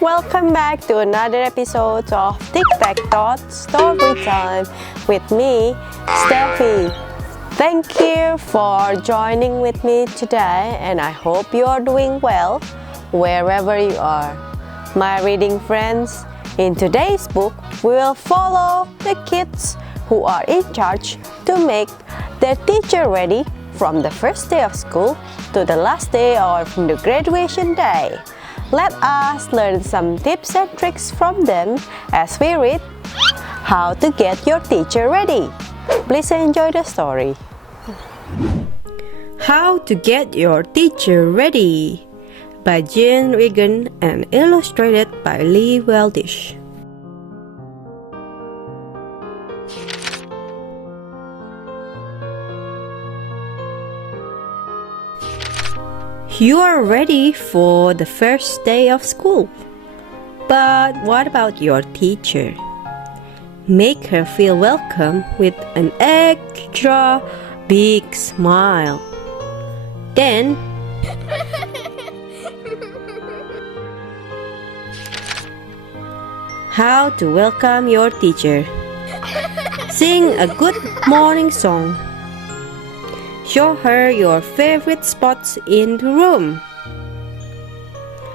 Welcome back to another episode of Tic Tac Tot Story Time with me, Steffi. Thank you for joining with me today, and I hope you are doing well wherever you are. My reading friends, in today's book, we will follow the kids who are in charge to make their teacher ready from the first day of school to the last day of the graduation day. Let us learn some tips and tricks from them as we read How to Get Your Teacher Ready. Please enjoy the story. How to Get Your Teacher Ready by Jean Regan and illustrated by Lee Weldish. You are ready for the first day of school. But what about your teacher? Make her feel welcome with an extra big smile. Then, how to welcome your teacher? Sing a good morning song. Show her your favorite spots in the room.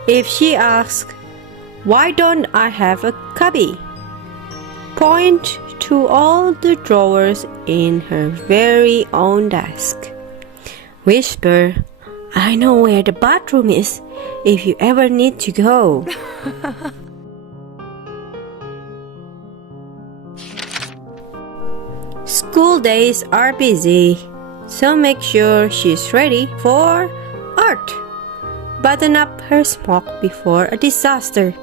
If she asks, "Why don't I have a cubby?" point to all the drawers in her very own desk. Whisper, "I know where the bathroom is if you ever need to go." School days are busy, so make sure she's ready for art. Button up her smock before a disaster.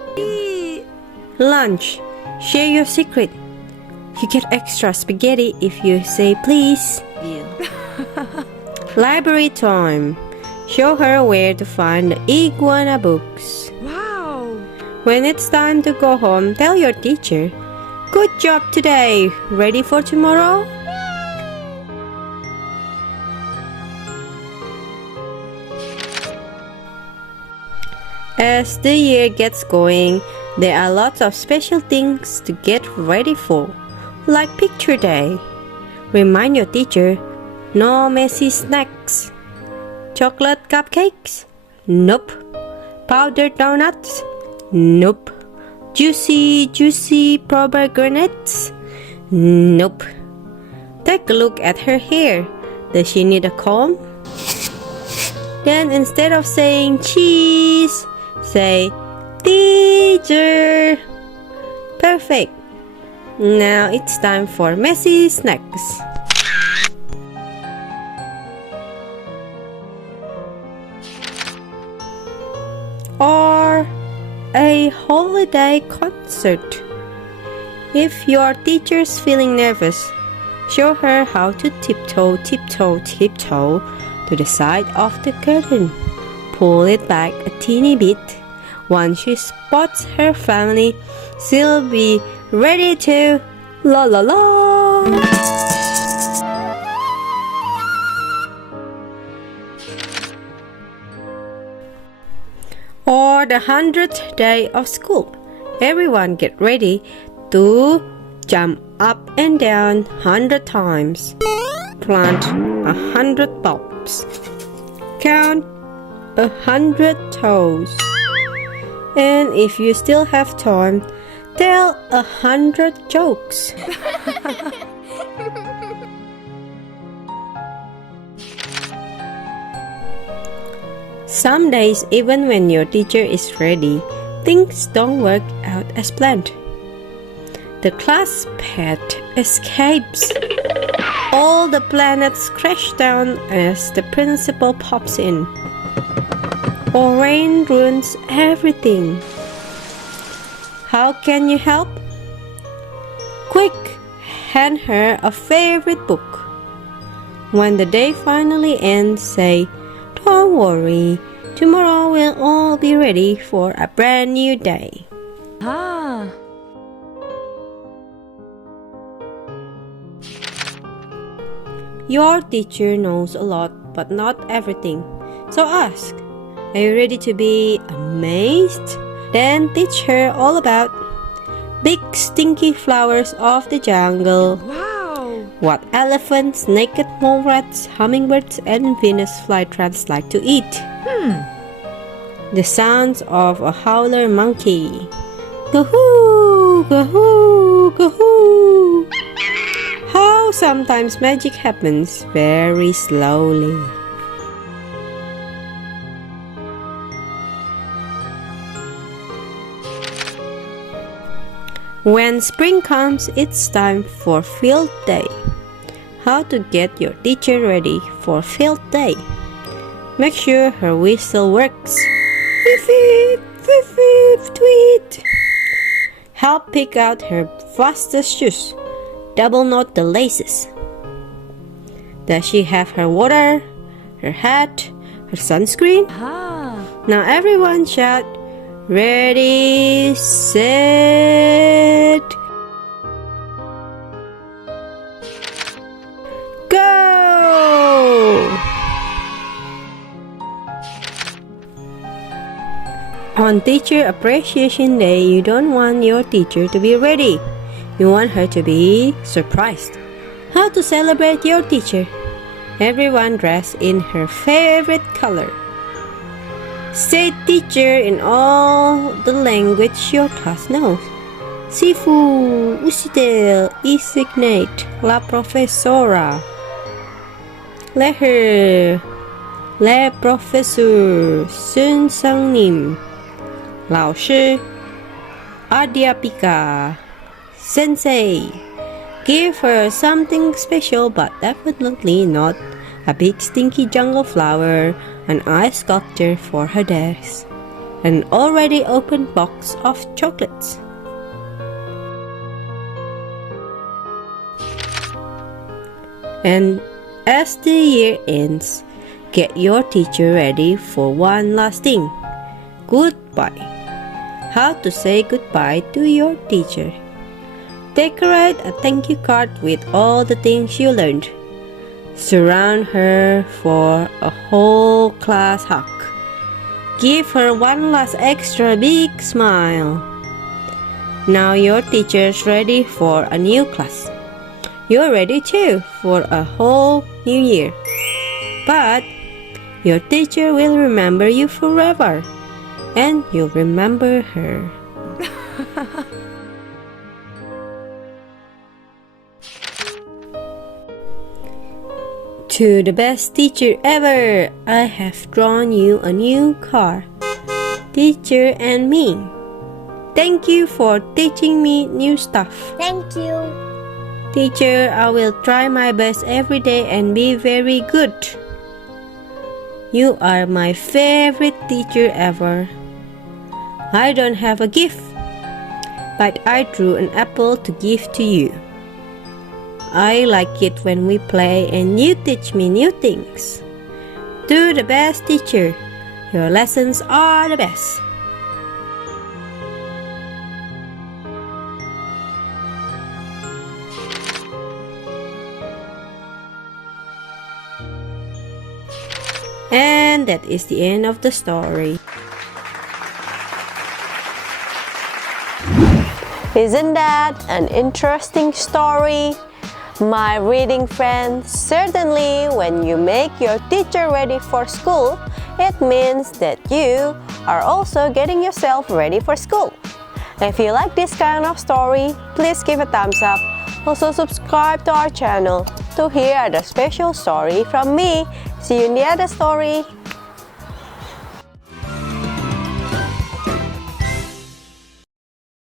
Lunch. Share your secret. You get extra spaghetti if you say please. Library time. Show her where to find the iguana books. Wow! When it's time to go home, tell your teacher, "Good job today. Ready for tomorrow?" As the year gets going, there are lots of special things to get ready for, like picture day. Remind your teacher, no messy snacks. Chocolate cupcakes? Nope. Powdered donuts? Nope. Juicy pomegranates? Nope. Take a look at her hair. Does she need a comb? Then instead of saying cheese, say teacher. Perfect. Now it's time for messy snacks. Or a holiday concert. If your teacher's feeling nervous, show her how to tiptoe to the side of the curtain. Pull it back a teeny bit. Once she spots her family, she'll be ready to la la la. Or the 100th day of school. Everyone get ready to jump up and down 100 times. Plant 100 bulbs. Count 100 toes. And if you still have time, tell 100 jokes. Some days, even when your teacher is ready, things don't work out as planned. The class pet escapes. All the planets crash down as the principal pops in. Or rain ruins everything. How can you help? Quick, hand her a favorite book. When the day finally ends, say, "Don't worry, tomorrow we'll all be ready for a brand new day." Ah! Your teacher knows a lot, but not everything. So ask, are you ready to be amazed, Then teach her all about big stinky flowers of the jungle. Wow. What elephants, naked mole rats, hummingbirds, and Venus flytraps like to eat. The sounds of a howler monkey. Gahoo, gahoo, gahoo. How sometimes magic happens very slowly. When spring comes, it's time for field day. How to get your teacher ready for field day. Make sure her whistle works. Whiff, whiff, whiff, tweet. Help pick out her fastest shoes. Double knot the laces. Does she have her water, her hat, her sunscreen? Ah. Now everyone shout, ready, set, go! On Teacher Appreciation Day, you don't want your teacher to be ready. You want her to be surprised. How to celebrate your teacher? Everyone dress in her favorite color. Say teacher in all the language your class knows. Sifu, Usitel, Isignate, La Profesora. Leher, Le Professor, Sun Sang Nim. Lao Shi, Adhyapika, Sensei. Give her something special, but definitely not a big stinky jungle flower, an ice sculpture for her desk, an already opened box of chocolates. And as the year ends, get your teacher ready for one last thing. Goodbye. How to say goodbye to your teacher. Decorate a thank you card with all the things you learned. Surround her for a whole class hug. Give her one last extra big smile. Now your teacher's ready for a new class. You're ready too for a whole new year. But your teacher will remember you forever. And you'll remember her. To the best teacher ever, I have drawn you a new car. Teacher and me. Thank you for teaching me new stuff. Thank you. Teacher, I will try my best every day and be very good. You are my favorite teacher ever. I don't have a gift, but I drew an apple to give to you. I like it when we play and you teach me new things. Do the best, teacher. Your lessons are the best. And that is the end of the story. Isn't that an interesting story? My reading friends, certainly when you make your teacher ready for school, it means that you are also getting yourself ready for school. If you like this kind of story, please give a thumbs up. Also subscribe to our channel to hear the special story from me. See you in the other story.